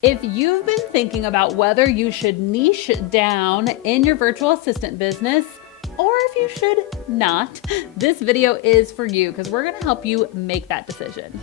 If you've been thinking about whether you should niche down in your virtual assistant business, or if you should not, this video is for you because we're going to help you make that decision.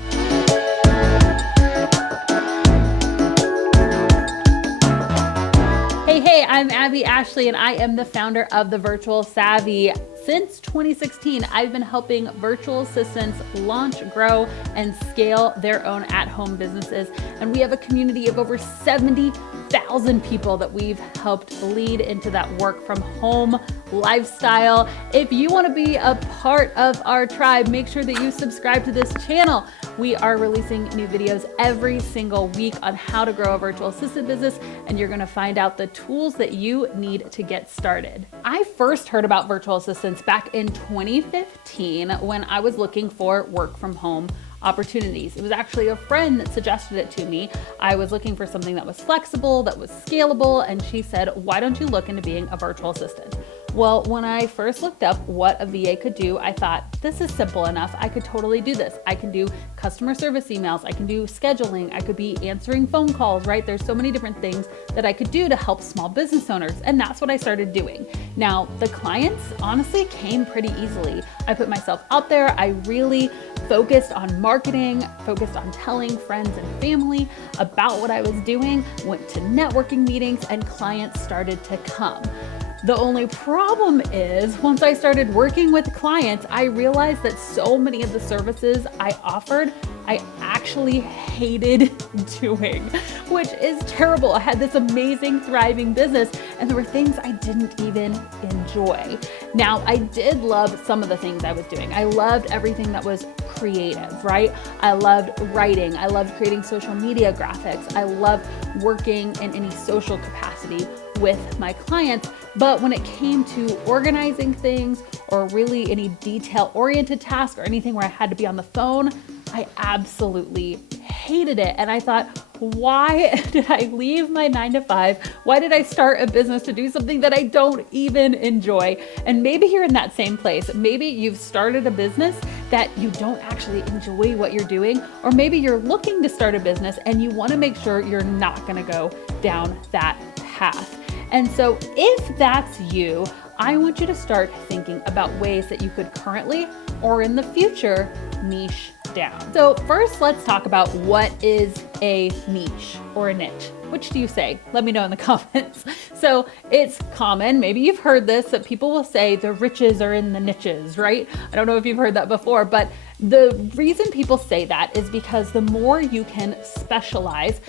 Hey, I'm Abby Ashley and I am the founder of The Virtual Savvy. Since 2016, I've been helping virtual assistants launch, grow, and scale their own at-home businesses. And we have a community of over 70,000 people that we've helped lead into that work from home lifestyle. If you want to be a part of our tribe, make sure that you subscribe to this channel. We are releasing new videos every single week on how to grow a virtual assistant business, and you're going to find out the tools that you need to get started. I first heard about virtual assistants back in 2015 when I was looking for work from home opportunities. It was actually a friend that suggested it to me. I was looking for something that was flexible, that was scalable, and she said, why don't you look into being a virtual assistant? Well, when I first looked up what a VA could do, I thought, this is simple enough. I could totally do this. I can do customer service emails. I can do scheduling. I could be answering phone calls, right? There's so many different things that I could do to help small business owners. And that's what I started doing. Now, the clients honestly came pretty easily. I put myself out there. I really focused on marketing, focused on telling friends and family about what I was doing, went to networking meetings, and clients started to come. The only problem is once I started working with clients, I realized that so many of the services I offered, I actually hated doing, which is terrible. I had this amazing, thriving business, and there were things I didn't even enjoy. Now, I did love some of the things I was doing. I loved everything that was creative, right? I loved writing. I loved creating social media graphics. I loved working in any social capacity with my clients. But when it came to organizing things or really any detail-oriented task or anything where I had to be on the phone, I absolutely hated it. And I thought, why did I leave my 9-to-5? Why did I start a business to do something that I don't even enjoy? And maybe you're in that same place. Maybe you've started a business that you don't actually enjoy what you're doing, or maybe you're looking to start a business and you want to make sure you're not going to go down that path. And so if that's you, I want you to start thinking about ways that you could currently or in the future niche down. So first, let's talk about what is a niche or a niche. Which do you say? Let me know in the comments. So it's common, maybe you've heard this, that people will say the riches are in the niches, right? I don't know if you've heard that before, but the reason people say that is because the more you can specialize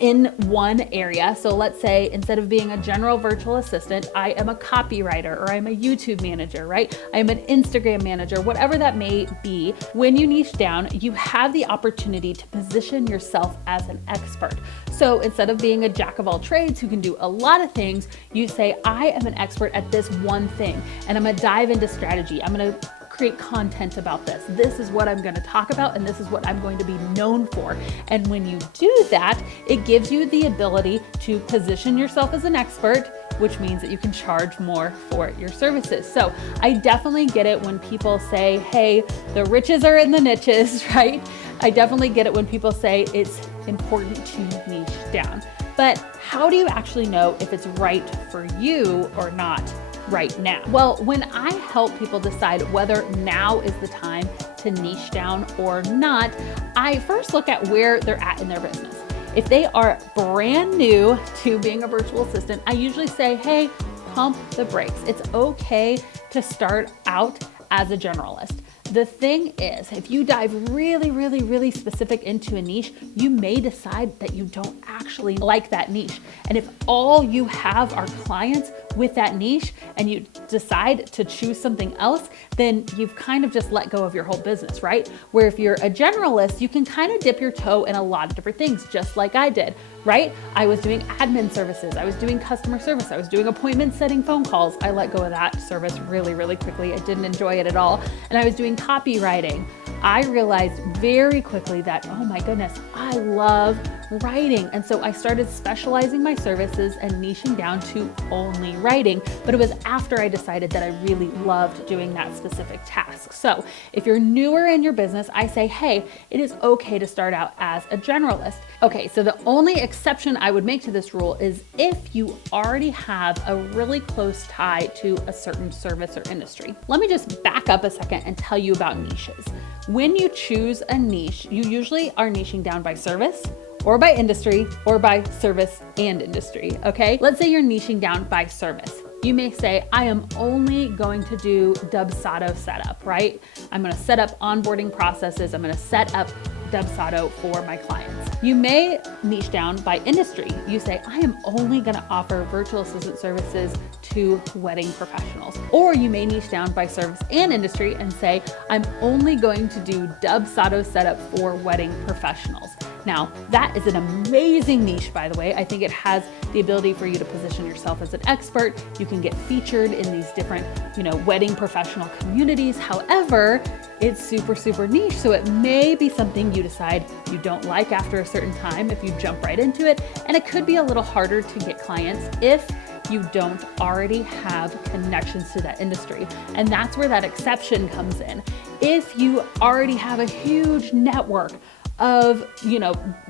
in one area. So let's say instead of being a general virtual assistant, I am a copywriter or I'm a YouTube manager, right? I am an Instagram manager, whatever that may be. When you niche down, you have the opportunity to position yourself as an expert. So instead of being a jack of all trades who can do a lot of things, you say, I am an expert at this one thing, and I'm gonna dive into strategy. I'm gonna create content about this. This is what I'm going to talk about, and this is what I'm going to be known for. And when you do that, it gives you the ability to position yourself as an expert, which means that you can charge more for your services. So I definitely get it when people say, hey, the riches are in the niches, right? I definitely get it when people say it's important to niche down. But how do you actually know if it's right for you or not right now? Well, when I help people decide whether now is the time to niche down or not, I first look at where they're at in their business. If they are brand new to being a virtual assistant, I usually say, hey, pump the brakes. It's okay to start out as a generalist. The thing is, if you dive really specific into a niche, you may decide that you don't actually like that niche. And if all you have are clients with that niche and you decide to choose something else, then you've kind of just let go of your whole business, right? Where if you're a generalist, you can kind of dip your toe in a lot of different things, just like I did, right? I was doing admin services. I was doing customer service. I was doing appointment setting phone calls. I let go of that service really quickly. I didn't enjoy it at all. And I was doing copywriting. I realized very quickly that, oh my goodness, I love writing. And so I started specializing my services and niching down to only writing. But it was after I decided that I really loved doing that specific task. So if you're newer in your business, I say, hey, it is okay to start out as a generalist. Okay, so the only exception I would make to this rule is if you already have a really close tie to a certain service or industry. Let me just back up a second and tell you about niches. When you choose a niche, you usually are niching down by service or by industry or by service and industry, okay? Let's say you're niching down by service. You may say, I am only going to do Dubsado setup, right? I'm gonna set up onboarding processes. I'm gonna set up Dubsado for my clients. You may niche down by industry. You say, I am only gonna offer virtual assistant services to wedding professionals. Or you may niche down by service and industry and say, I'm only going to do Dubsado setup for wedding professionals. Now, that is an amazing niche, by the way. I think it has the ability for you to position yourself as an expert. You can get featured in these different, wedding professional communities. However, it's super, super niche. So it may be something you decide you don't like after a certain time if you jump right into it. And it could be a little harder to get clients if you don't already have connections to that industry. And that's where that exception comes in. If you already have a huge network of,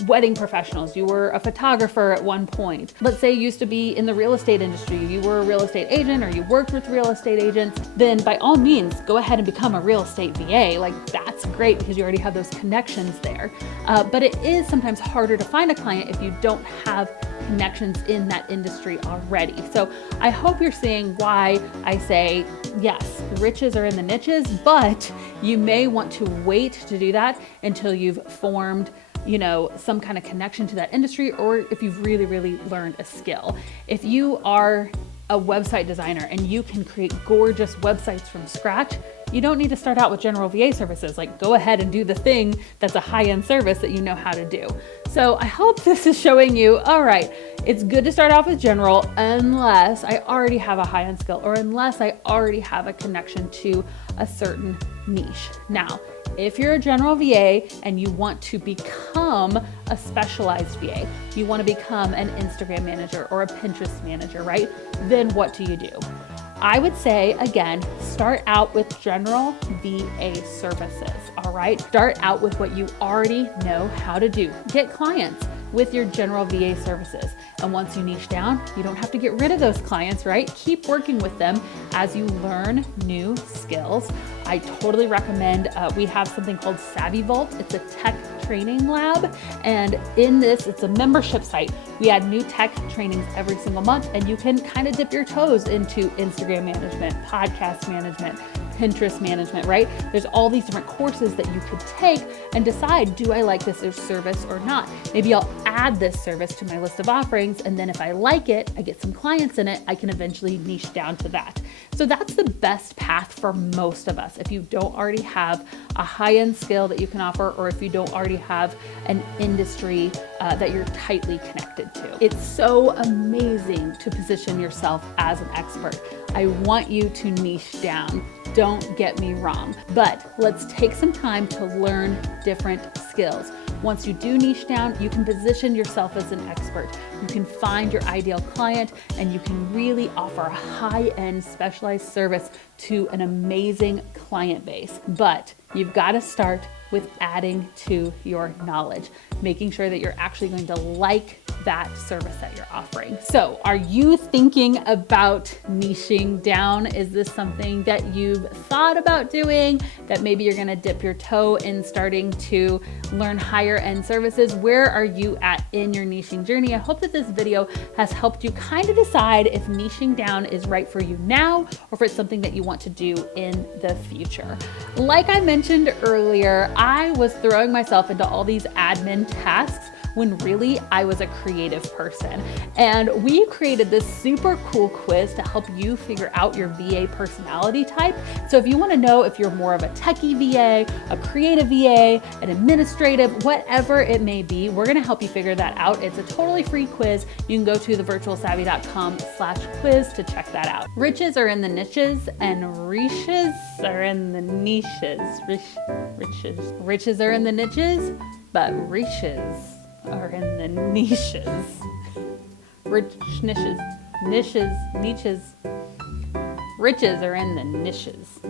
wedding professionals. You were a photographer at one point. Let's say you used to be in the real estate industry. You were a real estate agent or you worked with real estate agents. Then by all means, go ahead and become a real estate VA. That's great because you already have those connections there. But it is sometimes harder to find a client if you don't have connections in that industry already. So I hope you're seeing why I say, yes, riches are in the niches, but you may want to wait to do that until you've formed, some kind of connection to that industry, or if you've really, really learned a skill. If you are a website designer and you can create gorgeous websites from scratch, you don't need to start out with general VA services. Go ahead and do the thing that's a high-end service that you know how to do. So I hope this is showing you, all right, it's good to start off with general unless I already have a high-end skill or unless I already have a connection to a certain niche. Now, if you're a general VA and you want to become a specialized VA, you want to become an Instagram manager or a Pinterest manager, right? Then what do? I would say, again, start out with general VA services, all right? Start out with what you already know how to do. Get clients with your general VA services. And once you niche down, you don't have to get rid of those clients, right? Keep working with them as you learn new skills. I totally recommend, we have something called SavvyVault. It's a tech training lab. And in this, it's a membership site. We add new tech trainings every single month, and you can kind of dip your toes into Instagram management, podcast management, Pinterest management, right? There's all these different courses that you could take and decide, do I like this service or not? Maybe I'll add this service to my list of offerings, and then if I like it, I get some clients in it, I can eventually niche down to that. So that's the best path for most of us. If you don't already have a high-end skill that you can offer, or if you don't already have an industry that you're tightly connected to. It's so amazing to position yourself as an expert. I want you to niche down. Don't get me wrong, but let's take some time to learn different skills. Once you do niche down, you can position yourself as an expert. You can find your ideal client and you can really offer a high-end specialized service to an amazing client base. But you've got to start with adding to your knowledge, making sure that you're actually going to like that service that you're offering. So are you thinking about niching down? Is this something that you've thought about doing, that maybe you're gonna dip your toe in starting to learn higher end services? Where are you at in your niching journey? I hope that this video has helped you kind of decide if niching down is right for you now, or if it's something that you want to do in the future. Like I mentioned earlier, I was throwing myself into all these admin tasks when really I was a creative person. And we created this super cool quiz to help you figure out your VA personality type. So if you want to know if you're more of a techie VA, a creative VA, an administrative, whatever it may be, we're going to help you figure that out. It's a totally free quiz. You can go to thevirtualsavvy.com/quiz to check that out. Riches are in the niches and riches are in the niches. Riches are in the niches, but riches are in the niches. Rich niches. Niches. Riches are in the niches.